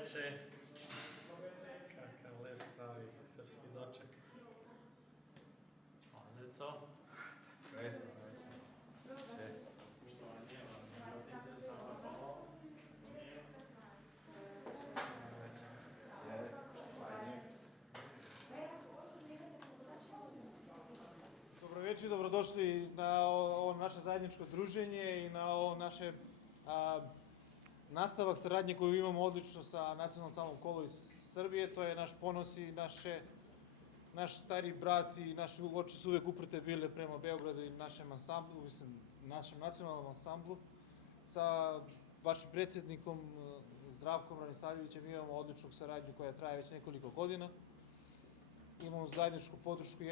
proleće. Kakav lep pravi srpski doček. Odlično. Sve. Dobro večer, dobrodošli na ovo naše zajedničko druženje i na ovo naše nastavak saradnje koju imamo odlično sa Nacionalnom salom Kolo iz Srbije. To je naš ponos i naš stari brat i naše oči su uvek uprte bile prema Beogradu i našem ansamblu, našem nacionalnom ansamblu. Sa vašim predsjednikom Zdravkom Ranisavljevićem imamo odličnu saradnju koja traje već nekoliko godina. Imamo zajedničku podršku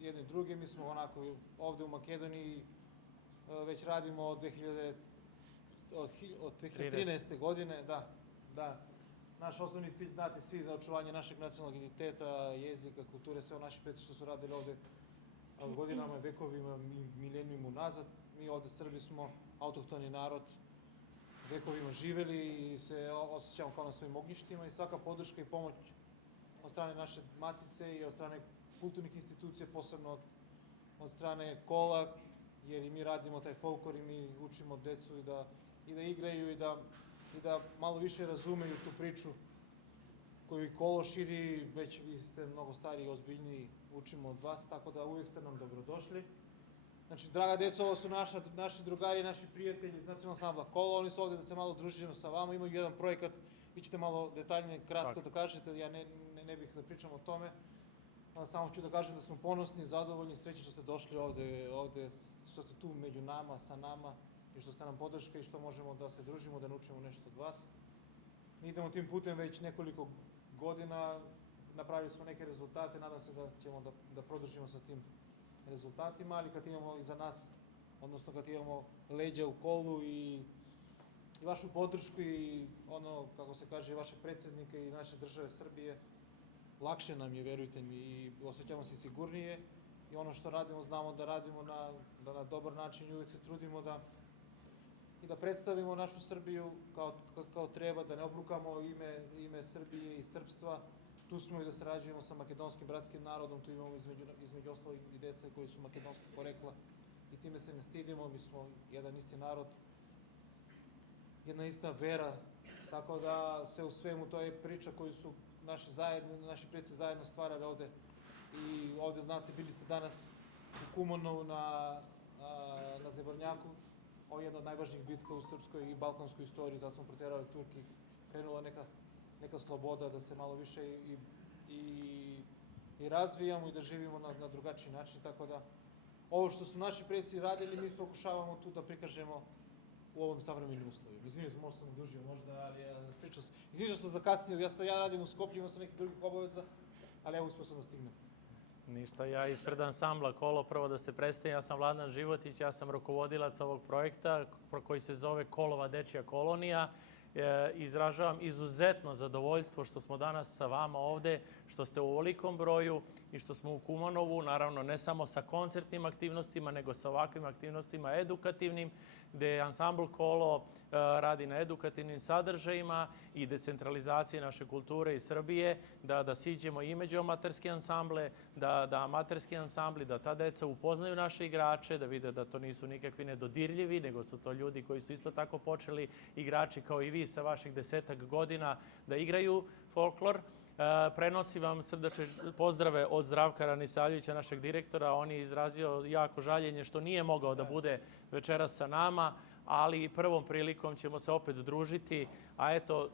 jedni druge. Mi smo onako ovde u Makedoniji već radimo od 2013. godine. Da. Naš osnovni cilj, znate svi, za očuvanje našeg nacionalnog identiteta, jezika, kulture, sve naši predsi što su radili ovde godinama, vekovima, milenijum unazad. Mi ovde Srbi smo autohtoni narod, vekovima živeli i se osjećamo kao na svojim ognjištima i svaka podrška i pomoć od strane naše matice i od strane kulturnih institucija, posebno od strane Kola, jer i mi radimo taj folklor i mi učimo decu i da igraju i da malo više razumeju tu priču koju i Kolo širi, već vi ste mnogo stariji i ozbiljniji, učimo od vas, tako da uvijek ste nam dobrodošli. Znači, draga deco, ovo su naši drugari, naši prijatelji iz Nacionalnog ansambla Kolo, oni su ovde da se malo družimo sa vama, imaju jedan projekat, vi ćete malo detaljnije, kratko da kažete, ja ne bih da pričam o tome, samo ću da kažem da smo ponosni, zadovoljni, srećni što ste došli ovde, što ste tu među nama, sa nama i što ste nam podrška i što možemo da se družimo, da naučimo nešto od vas. Mi idemo tim putem već nekoliko godina, napravili smo neke rezultate, nadam se da ćemo da produžimo sa tim rezultatima, ali kad imamo iza nas, odnosno kad imamo leđa u Kolu i vašu podršku i ono, kako se kaže, vašeg predsjednika i naše države Srbije, lakše nam je, verujte mi, i osjećamo se sigurnije i ono što radimo, znamo da radimo na dobar način i uvek se trudimo da predstavimo našu Srbiju kao treba, da ne obrukamo ime Srbije i srpstva. Tu smo i da sarađujemo sa makedonskim bratskim narodom, tu imamo između ostalih i dece koji su makedonskog porekla i time se ne stidimo, mi smo jedan isti narod, jedna ista vera, tako da sve u svemu to je priča koju su naši preci zajedno stvarali ovde i ovde, znate, bili ste danas u Kumanovu na Zebornjaku, ovo je jedna od najvažnijih bitka u srpskoj i balkanskoj istoriji, tad smo proterali Turki, krenula neka sloboda da se malo više i razvijamo i da živimo na drugačiji način, tako da ovo što su naši preci radili, mi pokušavamo tu da prikažemo u ovom savremenim uslovima. Izvinjam se, možda sam odužio možda, ali ja spričao sam. Izvinjam sam zakasnio, ja radim u Skoplju, imam sam nekih drugih obaveza, ali evo uspio sam da stignem. Ništa, ja ispred ansambla Kolo, prvo da se predstavim, ja sam Vladan Životić, ja sam rukovodilac ovog projekta koji se zove Kolova dečija kolonija. Izražavam izuzetno zadovoljstvo što smo danas sa vama ovde, što ste u ovolikom broju i što smo u Kumanovu, naravno ne samo sa koncertnim aktivnostima, nego sa ovakvim aktivnostima edukativnim, gde ansambl Kolo radi na edukativnim sadržajima i decentralizaciji naše kulture i Srbije, da siđemo i među amaterske ansamble, da amaterski ansambli, da ta deca upoznaju naše igrače, da vide da to nisu nikakvi nedodirljivi, nego su to ljudi koji su isto tako počeli igrači kao i vi sa vaših 10 godina da igraju folklor. Prenosi vam srdačne pozdrave od Zdravka Ranisavljevića, našeg direktora. On je izrazio jako žaljenje što nije mogao da bude večeras sa nama, ali prvom prilikom ćemo se opet družiti. A eto,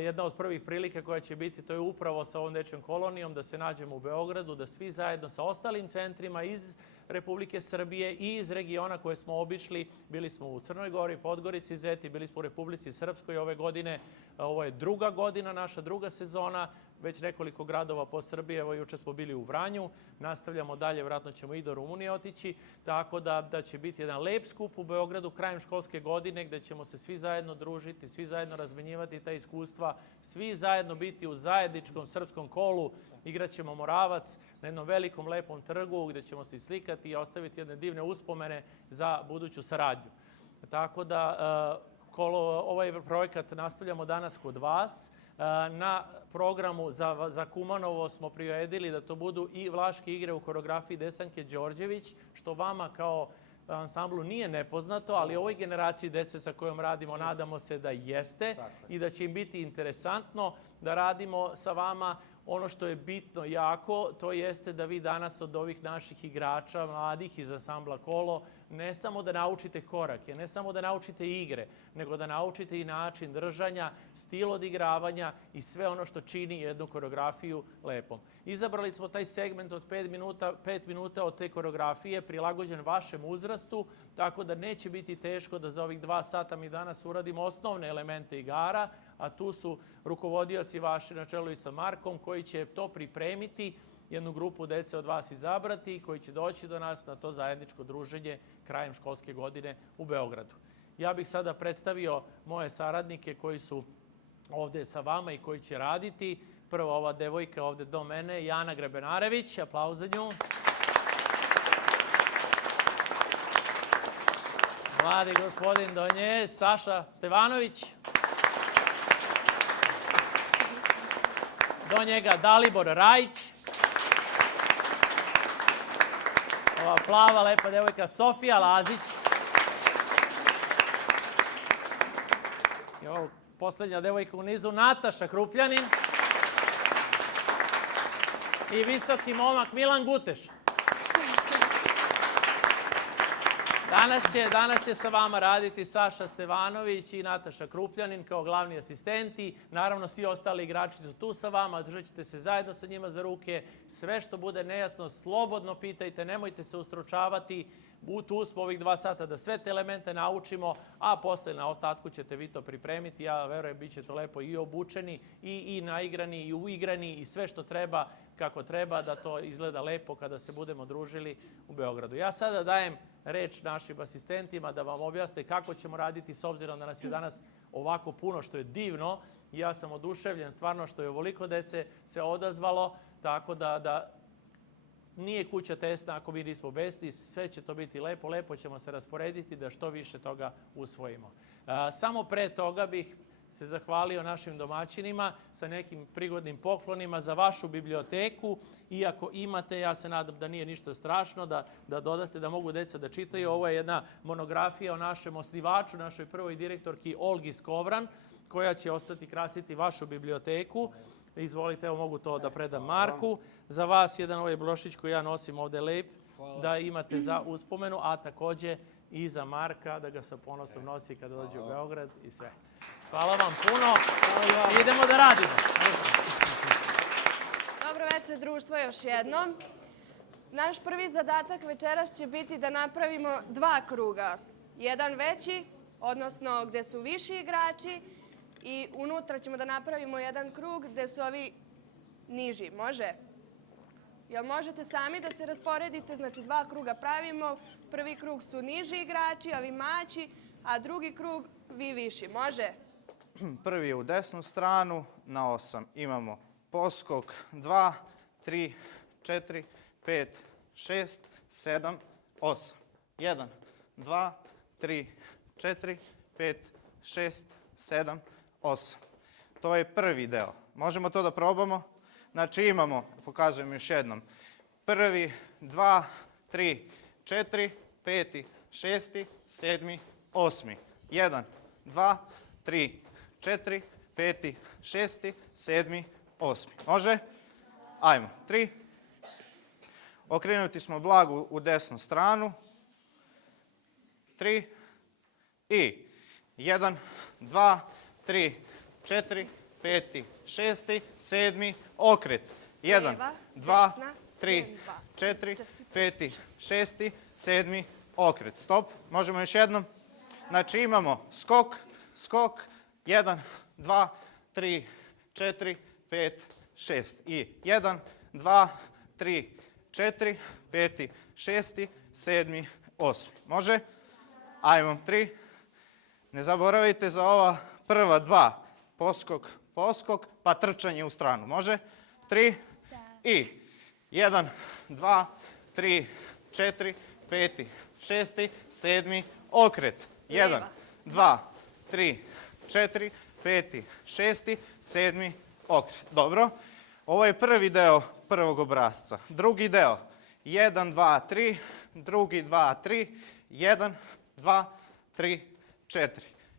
jedna od prvih prilika koja će biti, to je upravo sa ovom dečjom kolonijom, da se nađemo u Beogradu, da svi zajedno sa ostalim centrima iz Republike Srbije i iz regiona koje smo obišli, bili smo u Crnoj Gori, Podgorici, Zeti, bili smo u Republici Srpskoj ove godine. Ovo je druga godina, naša druga sezona, već nekoliko gradova po Srbiji. Evo, juče smo bili u Vranju, nastavljamo dalje, vratno ćemo i do Rumunije otići, tako da će biti jedan lep skup u Beogradu krajem školske godine gde ćemo se svi zajedno družiti, svi zajedno razmenjivati ta iskustva, svi zajedno biti u zajedničkom srpskom kolu, igraćemo Moravac na jednom velikom lepom trgu gde ćemo se slikati i ostaviti jedne divne uspomene za buduću saradnju. Tako da ovaj projekat nastavljamo danas kod vas. Na programu za Kumanovo smo priredili da to budu i Vlaške igre u koreografiji Desanke Đorđević, što vama kao ansamblu nije nepoznato, ali ovoj generaciji dece sa kojom radimo nadamo se da jeste i da će im biti interesantno da radimo sa vama. Ono što je bitno jako, to jeste da vi danas od ovih naših igrača, mladih iz ansambla Kolo, ne samo da naučite korake, ne samo da naučite igre, nego da naučite i način držanja, stil odigravanja i sve ono što čini jednu koreografiju lepom. Izabrali smo taj segment od 5 minuta od te koreografije, prilagođen vašem uzrastu, tako da neće biti teško da za ovih 2 sata mi danas uradimo osnovne elemente igara, a tu su rukovodioci vaši na čelu i sa Markom koji će to pripremiti, jednu grupu dece od vas izabrati i koji će doći do nas na to zajedničko druženje krajem školske godine u Beogradu. Ja bih sada predstavio moje saradnike koji su ovde sa vama i koji će raditi. Prvo ova devojka ovde do mene, Jana Grebenarević, aplauz za nju. Mladi gospodin do nje, Saša Stevanović. Do njega Dalibor Rajić. Ova plava, lepa devojka Sofija Lazić. I ovo poslednja devojka u nizu Nataša Krupljanin. I visoki momak Milan Guteš. Danas će sa vama raditi Saša Stevanović i Nataša Krupljanin kao glavni asistenti. Naravno, svi ostali igrači su tu sa vama, držat ćete se zajedno sa njima za ruke. Sve što bude nejasno, slobodno pitajte, nemojte se ustručavati. Tu smo ovih 2 sata da sve te elemente naučimo, a posle na ostatku ćete vi to pripremiti. Ja verujem, bit će to lepo i obučeni, i naigrani, i uigrani, i sve što treba, kako treba, da to izgleda lepo kada se budemo družili u Beogradu. Ja sada dajem reč našim asistentima da vam objasne kako ćemo raditi s obzirom da nas je danas ovako puno, što je divno. Ja sam oduševljen stvarno što je ovoliko dece se odazvalo, tako da nije kuća tesna ako mi nismo besni, sve će to biti lepo, lepo ćemo se rasporediti da što više toga usvojimo. Samo pre toga bih se zahvalio našim domaćinima sa nekim prigodnim poklonima za vašu biblioteku. Iako imate, ja se nadam da nije ništa strašno, da dodate da mogu deca da čitaju. Ovo je jedna monografija o našem osnivaču, našoj prvoj direktorki Olgi Skovran, koja će ostati krasiti vašu biblioteku. Izvolite, evo mogu to da predam Marku. Za vas jedan ovaj brošić koji ja nosim ovde lep, da imate za uspomenu, a takođe i za Marka, da ga sa ponosom nosi kada dođe u Beograd i sve. Hvala vam puno. Idemo da radimo. Dobro večer, društvo, još jednom. Naš prvi zadatak večeras će biti da napravimo 2 kruga. Jedan veći, odnosno gde su viši igrači, i unutra ćemo da napravimo jedan krug gde su ovi niži. Može? Jel možete sami da se rasporedite? Znači 2 kruga pravimo. Prvi krug su niži igrači, ovi maći, a drugi krug vi viši. Može? Prvi je u desnu stranu, na 8. Imamo poskok 2, 3, 4, 5, 6, 7, 8. 1, 2, 3, 4, 5, 6, 7, 8. To je prvi deo. Možemo to da probamo? Znači imamo, pokazujem još jednom, prvi, 2, 3, 4, 5, 6, 7, 8. 1, 2, 3, 4, 5, 6, 7, 8. Može? Ajmo. 3. Okrenuti smo blagu u desnu stranu. 3. I 1, 2, 3, 4, 5, 6, 7, okret. 1, 2, 3, 4, 5, 6, 7, okret. Stop. Možemo još jednom. Znači imamo skok, skok, 1, 2, 3, 4, 5, 6. I 1, 2, 3, 4, 5, 6, 7, 8. Može? Ajmo. 3. Ne zaboravite za ova prva 2. Poskok, poskok, pa trčanje u stranu. Može? 3. I 1, 2, 3, 4, 5, 6, 7, okret. 1, 2, 3, 4, 5, 6, 7 okret. Dobro. Ovo je prvi deo prvog obrazca. Drugi deo. 1, 2, 3. Drugi 2, 3. 1, 2, 3, 4.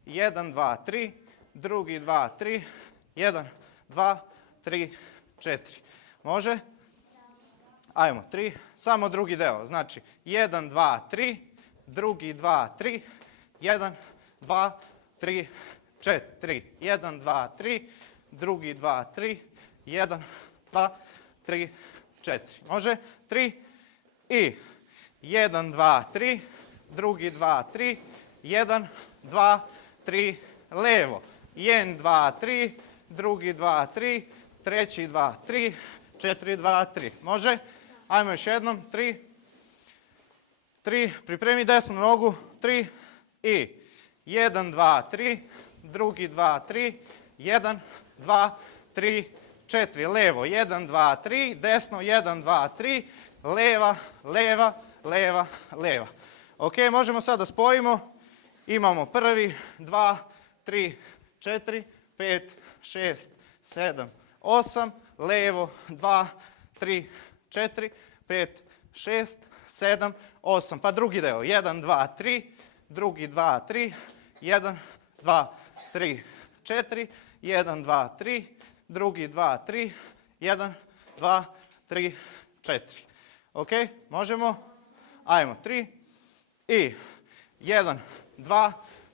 1, 2, 3. Drugi 2, 3. 1, 2, 3, 4. Može? Ajmo, 3. Samo drugi deo. Znači, 1, 2, 3. Drugi 2, 3. 1, 2, 3, 4. 1, 2, 3. Drugi 2, 3. 1, 2, 3, 4. Može? 3. I 1, 2, 3. Drugi 2, 3. 1, 2, 3. Levo. 1, 2, 3. Drugi 2, 3. Treći 2, 3. 4, 2, 3. Može? Ajmo još jednom. 3. 3. Pripremi desnu nogu. 3. I 1, 2, 3. Drugi 2, 3. 1, 2, 3, 4. Levo. 1, 2, 3. Desno. 1, 2, 3. Leva, leva, leva, leva. Ok, možemo sad da spojimo. Imamo prvi, 2, 3, 4, 5, 6, 7, 8. Levo, 2, 3, 4, 5, 6, 7, 8. Pa drugi deo. 1, 2, 3. Drugi 2, 3. 1, 2, 3, 4. 1, 2, 3. Drugi 2, 3. 1, 2, 3, 4. Ok, možemo? Ajmo, 3. I 1, 2,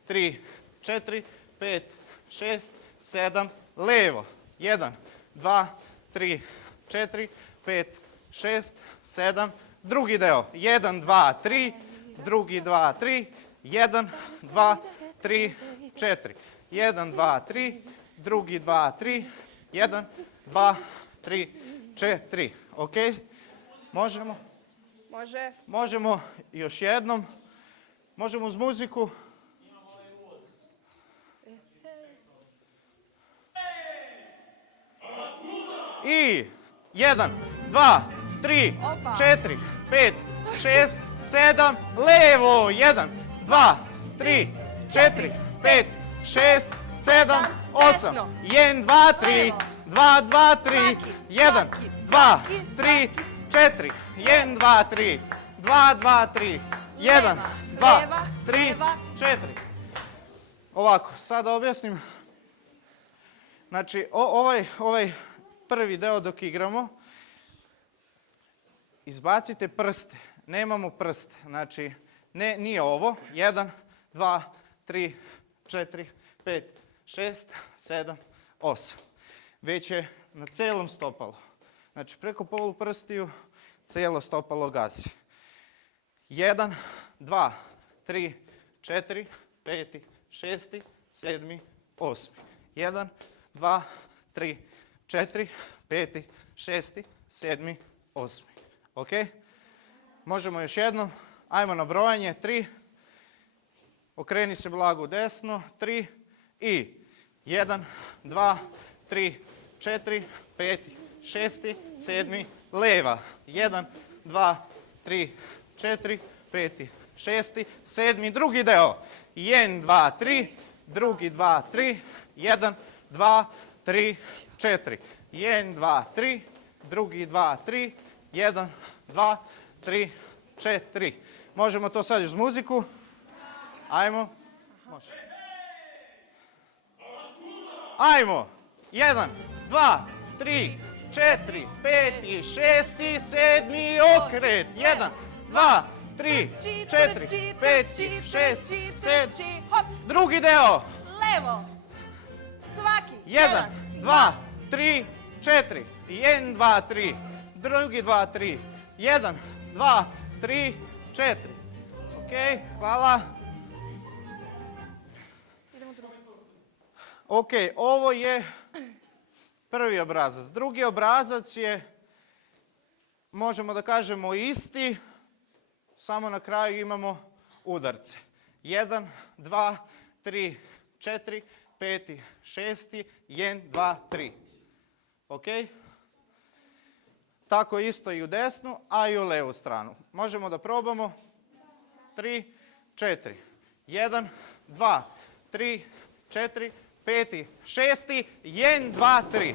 3, 4, 5, 6, 7. Levo. 1, 2, 3, 4, 5, 6, 7. Drugi deo. 1, 2, 3. Drugi 2, 3. 1, 2, 3, 4. 1, 2, 3. Drugi 2, 3. 1, 2, 3, 4. Ok? Možemo? Može. Možemo još jednom. Možemo uz muziku. I 1, 2, 3, Opa. 4, 5, 6, 7, levo. 1, 2, 3, 4, 5, 6, 7, 8. 1, 2, 3, 2, 2, 3, 1, 2, 3, 4. 1, 2, 3, 2, 2, 3, 1, 2, 3, 4. Ovako, sada objasnim. Znači, ovaj prvi deo dok igramo, izbacite prste. Nemamo prste. Znači, nije ovo. 1, 2, 3, 4, 5, 6, 7, 8. Već je na celom stopalu. Znači, preko poluprstiju cijelo stopalo gazi. 1, 2, 3, 4, 5, 6, 7, 8. 1, 2, 3, 4, 5, 6, 7, 8. Ok? Možemo još jednom. Ajmo na brojanje. 3. Okreni se blago desno. 3. I 1, 2, 3, 4, 5, 6, 7. Leva. 1, 2, 3, 4, 5, 6, 7. Drugi deo. 1, 2, 3. Drugi 2, 3. 1, 2, 3, 4. 1, 2, 3. Drugi 2, 3. 1, 2, 3, 4. Možemo to sad uz muziku. Ajmo. Može. Ajmo. 1, 2, 3, 4, 5, 6, 7. Okret. 1, 2, 3, 4, 5, 6, 7. Hop, Drugi deo. levo. Svaki. 1, 2, 3, 4. 1, 2, 3. Drugi 2, 3. 1, 2, 3, 4. Ok, hvala. Ok, ovo je prvi obrazac. Drugi obrazac je, možemo da kažemo isti, samo na kraju imamo udarce. 1, 2, 3, 4, 5, 6, 1, 2, 3. Ok? Tako isto i u desnu, a i u levu stranu. Možemo da probamo. 3, 4. 1, 2, 3, 4, 5, 6, 1, 2, 3.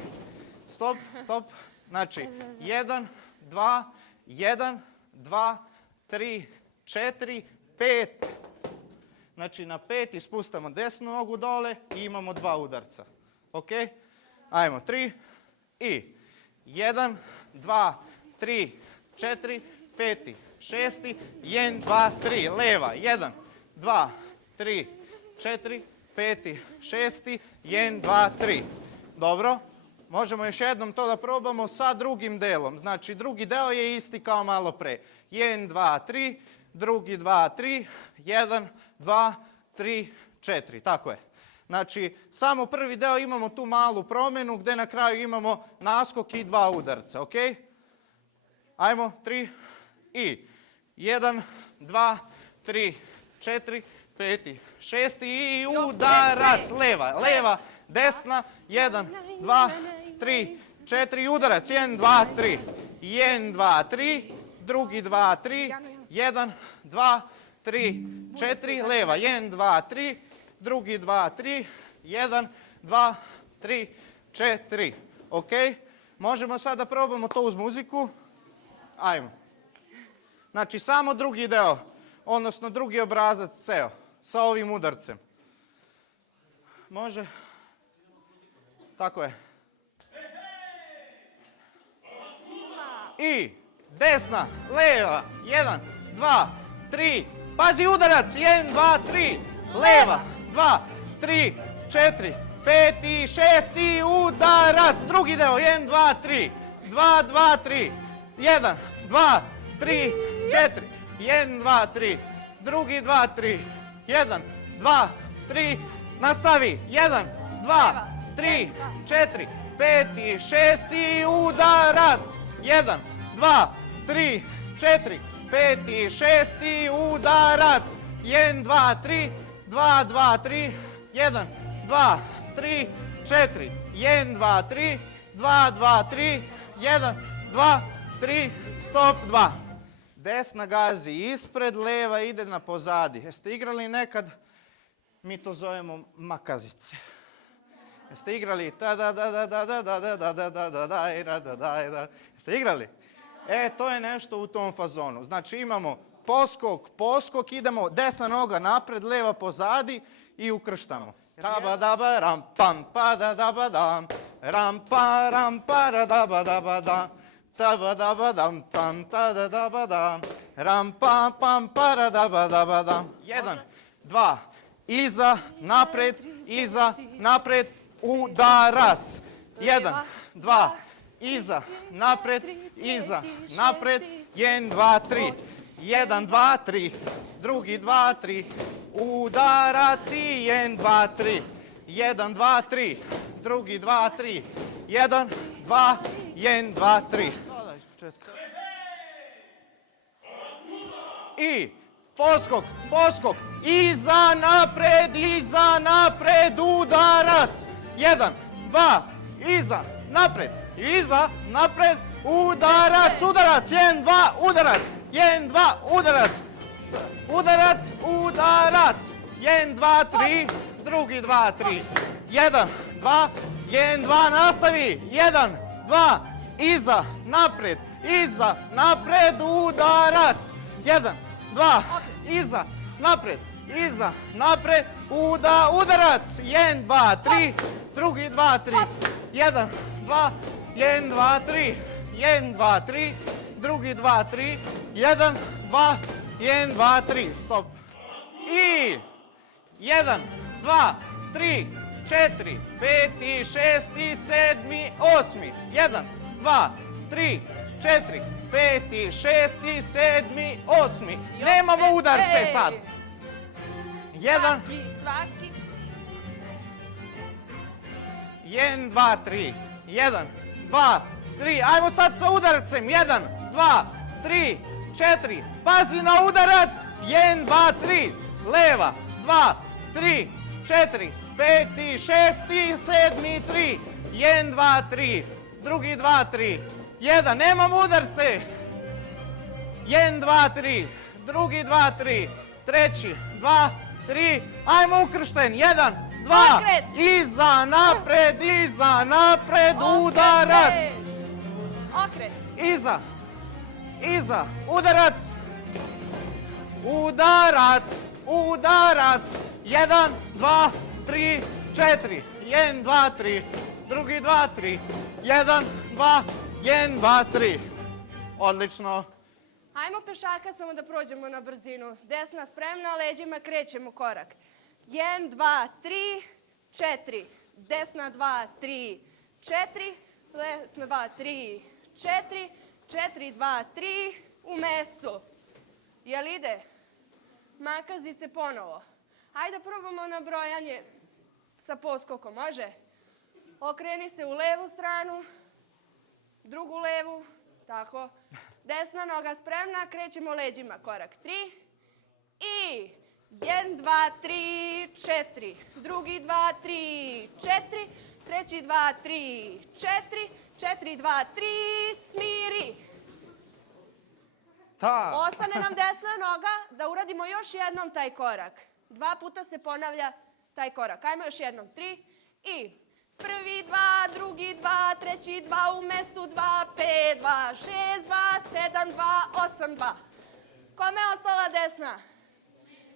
Stop, stop. Znači, 1, 2, 1, 2, 3, 4, 5. Znači, na 5 ispustamo desnu nogu dole i imamo 2 udarca. Ok? Ajmo, 3 i 1, 2, 3, 4, 5, 6, 1, 2, 3. Leva, 1, 2, 3, 4, 5, 6, 1, 2, 3. Dobro. Možemo još jednom to da probamo sa drugim delom. Znači, drugi deo je isti kao malo pre. 1, 2, 3, drugi 2, 3, 1, 2, 3, 4. Tako je. Znači, samo prvi deo imamo tu malu promjenu gdje na kraju imamo naskok i 2 udarca. Ok? Ajmo, 3 i 1, 2, 3, 4, 5, 6 i udarac. Leva, leva, desna, 1, 2, 3, 4 udarac. 1, 2, 3. 1, 2, 3. Drugi 2, 3. 1, 2, 3, 4. Leva. 1, 2, 3. Drugi 2, 3. 1, 2, 3, 4. Ok? Možemo sad da probamo to uz muziku. Ajmo. Znači, samo drugi deo, odnosno drugi obrazac ceo, sa ovim udarcem. Može? Tako je. I desna, leva, 1, 2, 3, pazi udarac, 1, 2, 3, leva, 2, 3, 4, 5 i 6 i udarac, drugi deo, 1, 2, 3, 2, 2, 3, 1, 2, 3, 4, 1, 2, 3, drugi 2, 3, 1, 2, 3, nastavi, 1, 2, 3, 4, 5 i 6 i udarac, 1, 2, 3, 4, 5 i 6 i udarac, 1, 2, 3, 2, 2, 3, 1, 2, 3, 4, 1, 2, 3, 2, 2, 3, 1, 2, 3, stop, 2. Desna gazi ispred, leva ide na pozadi. Jeste igrali nekad? Mi to zovemo makazice. Jeste igrali? Jeste igrali? E, to je nešto u tom fazonu. Znači imamo poskok, poskok, idemo desna noga napred, leva pozadi i ukrštamo. Rabadaba, ram, pam, pa, da, da, ba, dam. Ram, pa, ra, da, ba, da. Ta, da, ba, dam, tam, ta, da, ba, dam. Ram, pa, pam, pa, ra, da, ba, dam. 1, 2, iza, napred, udarac. 1, 2, iza, napred, 1, 2, 3. 1, 2, 3. Drugi 2, 3. Udarac i 1, 2, 3. 1, 2, 3. Drugi 2, 3. 1, 2, 1, 2, 3. I poskok, poskok. Iza, napred, udarac. 1, 2, iza, napred, udarac, 1, 2, udarac. 1, 2, udarac. Udarac, 1, 2, 3. Drugi 2, 3. 1, 2, 1, 2, nastavi. 1, 2, iza, napred, udarac. 1, 2, iza, napred, udarac. 1, 2, 3. Drugi 2, 3. 1, 2, 1, 2, 3. 1, 2, 3. Drugi 2, 3. 1, 2, 1, 2, 3. Stop. I 1, 2, 3, 4, 5, 6, 7, 8. 1, 2, 3, 4, 5, 6, 7, 8. Nemamo udarce sad. 1, Svaki. 1, 2, 3. 1, 2, 3. Ajmo sad sa udarcem. 1, 2, 3, 4. Pazi na udarac. 1, 2, 3. Leva. 2, 3, 4, 5, 6, 7, 3. 1, 2, 3. Drugi 2, 3. 1. Nemam udarce. 1, 2, 3. Drugi 2, 3. Treći. 2, 3. Ajmo ukršten. 1, 2, Okret. iza, napred, udarac. Okret. Iza, udarac. Udarac. 1, 2, 3, 4. 1, 2, 3. Drugi 2, 3. 1, 2, 1, 2, 3. Odlično. Ajmo pešaka samo da prođemo na brzinu. Desna spremna, leđima krećemo korak. 1, 2, 3, 4. Desna 2, 3, 4. Desna 2, 3, 4. 4, 2, 3. U mestu. Jel ide? Makazice ponovo. Ajde probamo na brojanje sa poskokom, može? Okreni se u levu stranu, drugu levu, tako. Desna noga spremna, krećemo leđima, korak 3. I 1, 2, 3, 4. Drugi 2, 3, 4. Treći 2, 3, 4. 4, 2, 3, smiri. Tak. Ostane nam desna noga da uradimo još jednom taj korak. 2 puta se ponavlja taj korak. Ajmo još jednom. 3 i prvi 2, drugi 2, treći 2, u mestu 2, 5, 2, 6, 2, 7, 2, 8, 2. Kome je ostala desna?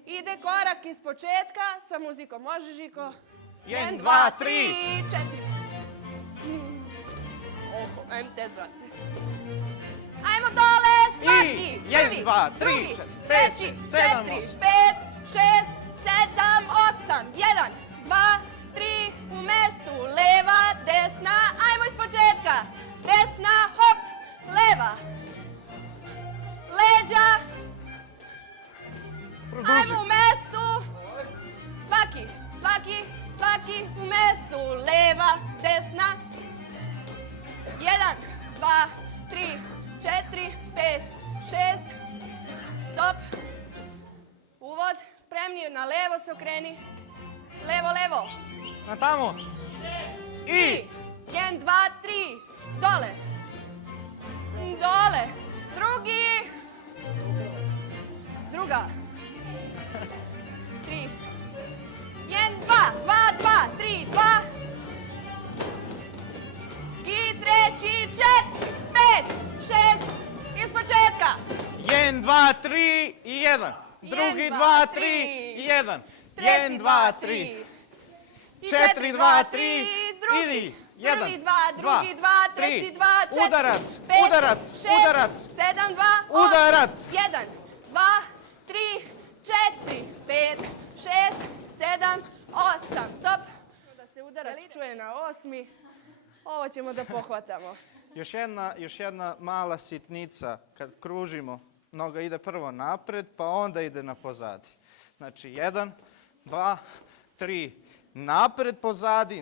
Ide korak iz početka sa muzikom. Može, Žiko? 1, 2, 3. 4. Oko, MT, brate. Ajmo dole, svaki. 1, 2, 3, drugi, 4, treći, 7, 4, 8. 5, 6, 7, 8. 1, 2, 3, u mestu, leva, desna. Ajmo iz početka. Desna, hop, leva. Leđa. Ajmo u mestu. Svaki u mestu. Leva, desna. 1, 2, 3, 4, 5, 6. Stop. Uvod. Spremni, na levo se okreni. Levo. Na tamo. I 1, 2, 3. Dole. Drugi. Druga. 3. 1, 2, 3, 2. I treći, 4, 5, 6. Iz početka. 1, 2, 3 i 1. Drugi 2, 3 i 1. 1, 2, 3. 4, 2, 3. Idi. 1, Prvi 2, drugi 2, treći 2, 4, Udarac. 5, Udarac. 6, Udarac. 7, 2, Udarac. 1, 2, 3, 4, 5, 6, 7, 8. Stop. Da se udarac čuje na 8. Ovo ćemo da pohvatamo. Još jedna mala sitnica. Kad kružimo, noga ide prvo napred, pa onda ide na pozadi. Znači 1, 2, 3. Napred, pozadi,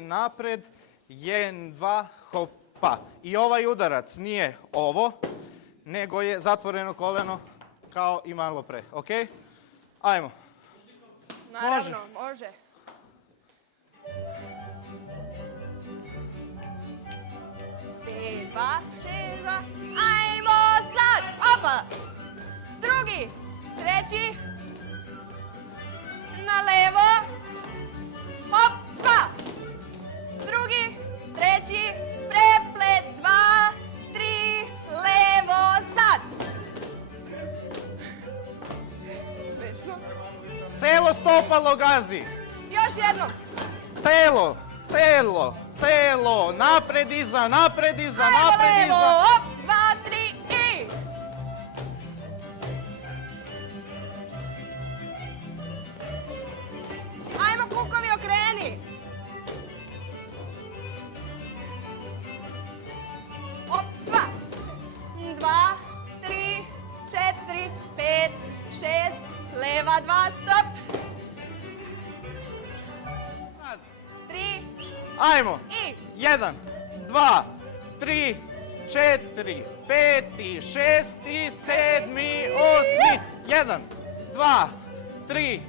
napred. 1, 2, hopa. I ovaj udarac nije ovo, nego je zatvoreno koleno kao i malo pre. Ok? Ajmo. Naravno, može. Peva, šeza, ajmo sad! Opa! Drugi, treći, na levo, hopa! Drugi, treći, preplet, 2, 3, levo, sad! Smešno. Celo stopalo gazi. Još jednom. Celo. Napred, iza. Ajmo levo, hop, 2, 3 i... Ajmo kukovi okreni. Hop, 2, 3, 4, 5, 6, leva 2, stop. 3 Ajmo. i... 1, 2, 3, 4, 5, 6, 7, 8. 1, 2, 3,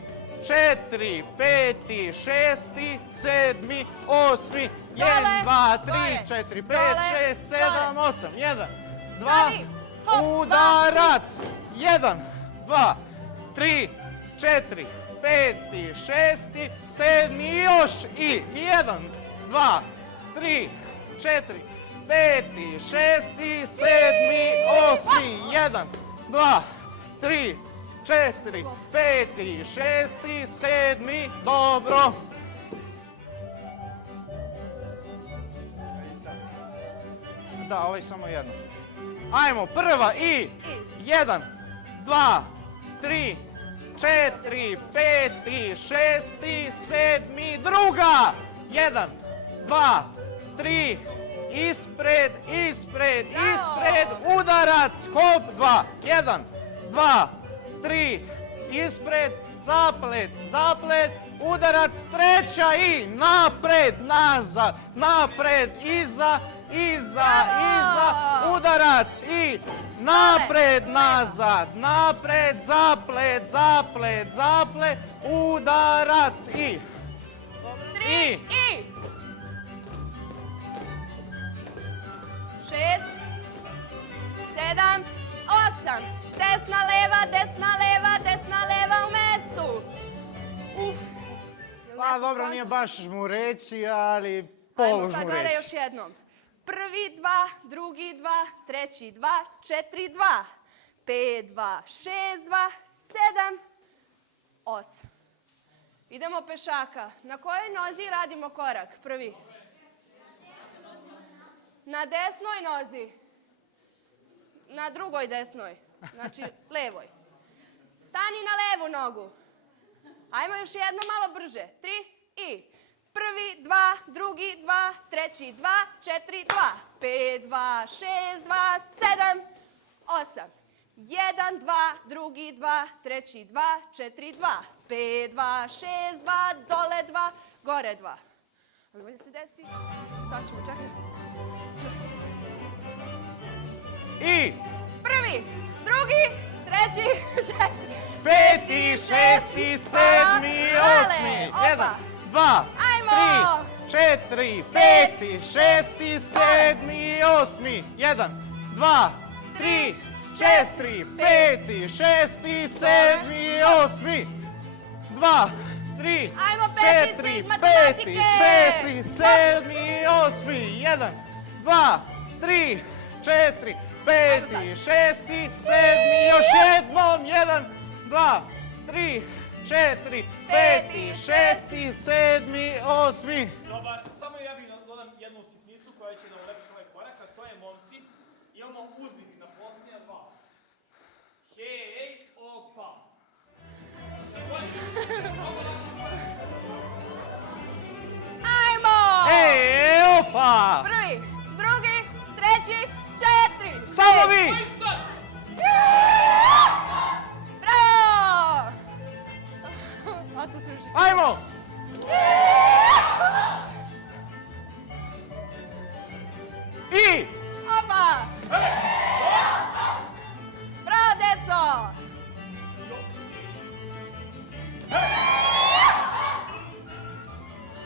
4, 5, 6, 7, 8. 1, 2, 3, 4, 5, 6, 7, 8. 1, 2, udarac. 1, 2, 3, 4, 5, 6, 7 i još i 1, 2, 3, 4, 5, 6, 7, 8, 1, 2, 3, 4, 5, 6, 7, dobro. Da, ovaj samo jedno. Ajmo, prva i 1, 2, 3, 4, 5, 6, 7, druga. 1, 2, 3, ispred, udarac, hop, 2, 1, 2, 3, ispred, zaplet, udarac, treća i napred, nazad, napred, iza, udarac i napred, nazad, napred, zaplet, udarac i 3 i 6, 7, 8. Desna, leva u mestu. Pa dobro, nije baš žmureći, ali Ajmo polu sad, gledaj žmureći. još jednom. Prvi 2, drugi 2, treći 2, 4, 2, 5, 2, 6, 2, 7, 8. Idemo pešaka. Na kojoj nozi radimo korak? Prvi. Na desnoj nozi. Na drugoj desnoj. Znači, levoj. Stani na levu nogu. Ajmo još jedno malo brže. 3 i... Prvi, 2, drugi 2, treći 2, 4, 2, 5, 2, 6, 2, 7, 8. 1, 2, drugi 2, treći 2, 4, 2, 5, 2, 6, 2, dole 2, gore 2. Ali može se desiti? Sad ćemo čekati. I Prvi, drugi, treći, 4, 5, 6, 7, 8, 1, 2, Ajmo! 3, 4, 5, 6, 7, 8, 1, 2, 3, 4, 5, 6, 7, 8, 2, 3, Ajmo, petice 4, iz 5, matematike! 6, 7, 8, 1, 2, 3, 4, 5, 6, 7, još jednom, 1, 2, 3, 4, 5, 6, 7, 8. Dobar, samo ja bih dodam jednu sitnicu koja će da ulepši ovaj korak, a to je, momci, imamo uzvik na posljednja dva. Hej, opa. Ajmo! Ej, opa! Prvi, drugi, treći, 4. Samo vi! Aj sad! Bravo! Sad se sruši. Ajmo! I! Opa! Bravo, deco!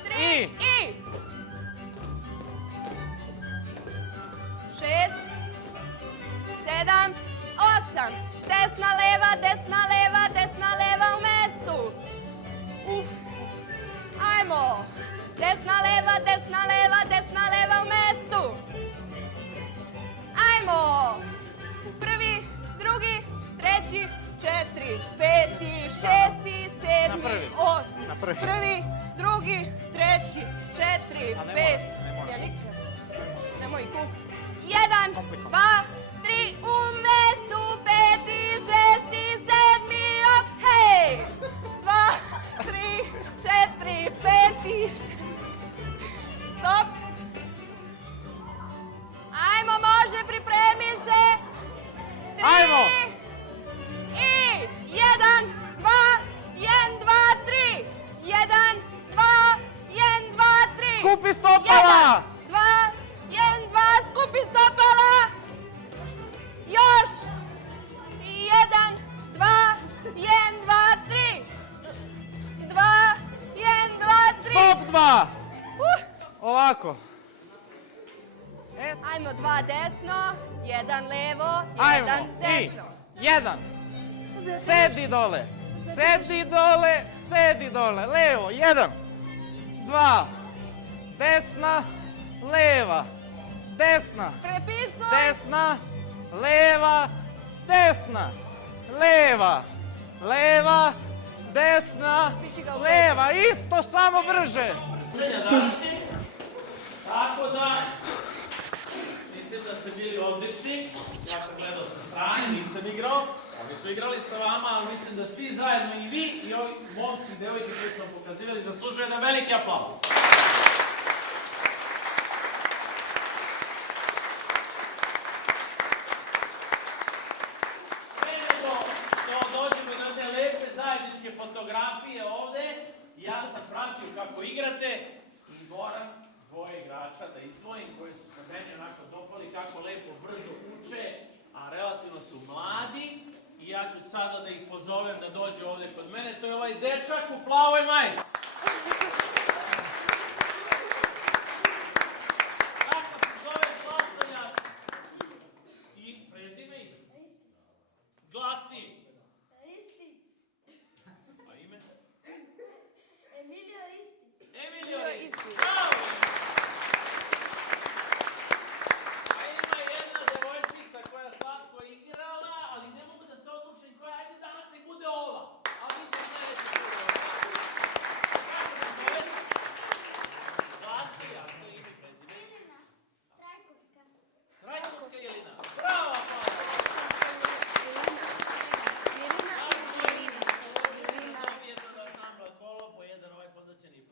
Tri i... 6, 7, 8. Desna, leva u mestu. Ajmo! Desna, leva u mestu. Ajmo! Prvi, drugi, treći, 4, 5, 6, 7, Na prvi. 8. Na prvi. Prvi, drugi, treći, 4, A ne 5. mora. Ja nikad. Nemoj kuk. 1, Komplikovano. 2, 3, u mestu, 5, 6, 7, op, hej! 2, 3, 4, 5, 6. Stop. Ajmo, može, pripremi se. 3. Ajmo. I 1, 2, 1, 2, 3. 1, 2, 1, 2, 3. Skupi stopala! 1, 2, 1, 2, skupi stopala. Još. 1, 2, 1, 2, 3. 2, 1, 2, 3. Stop 2! Ovako. Ajmo, 2 desno, 1 levo, 1 Ajmo. I desno. 1. Sedi dole. Sedi dole, levo, 1, 2, desna, leva, desna, Prepisuj! desna, leva, desna, leva, leva, desna, leva, isto, samo brže. Tako da, mislim da ste bili odlični. Ja sam gledao sa strane, nisam igrao. Oni su igrali sa vama, ali mislim da svi zajedno, i vi i ovi momci i devojke koji su vam pokazivali, zaslužuje jedan veliki aplauz. Pre nego što dođemo do te lepe zajedničke fotografije ovde, ja sam pratio kako igrate i moram dvoje igrača da izdvojim koji su se meni onako dopali, kako lepo brzo uče, a relativno su mladi. I ja ću sada da ih pozovem da dođu ovde kod mene. To je ovaj dečak u plavoj majici. Kako se zove, glasno jasno? I prezime i glasni. A ime? Emilio Risti. Bravo! A ima jedna devojčica koja slatko igrala, ali ne mogu da se odlučim koja. Ajde danas nek bude ova. A vi ćeš sledeći put. Kako se zoveš? Glasni, jasno ime i prezime. Trajkovska Jelina. Bravo, hvala.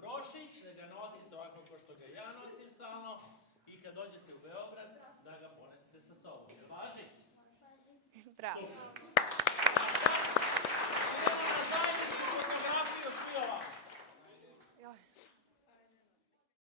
Prošić, da ga nosite ovako kao što ga ja nosim stalno i kad dođete u Beograd da ga ponesete sa sobom. Važi? Bravo. Super.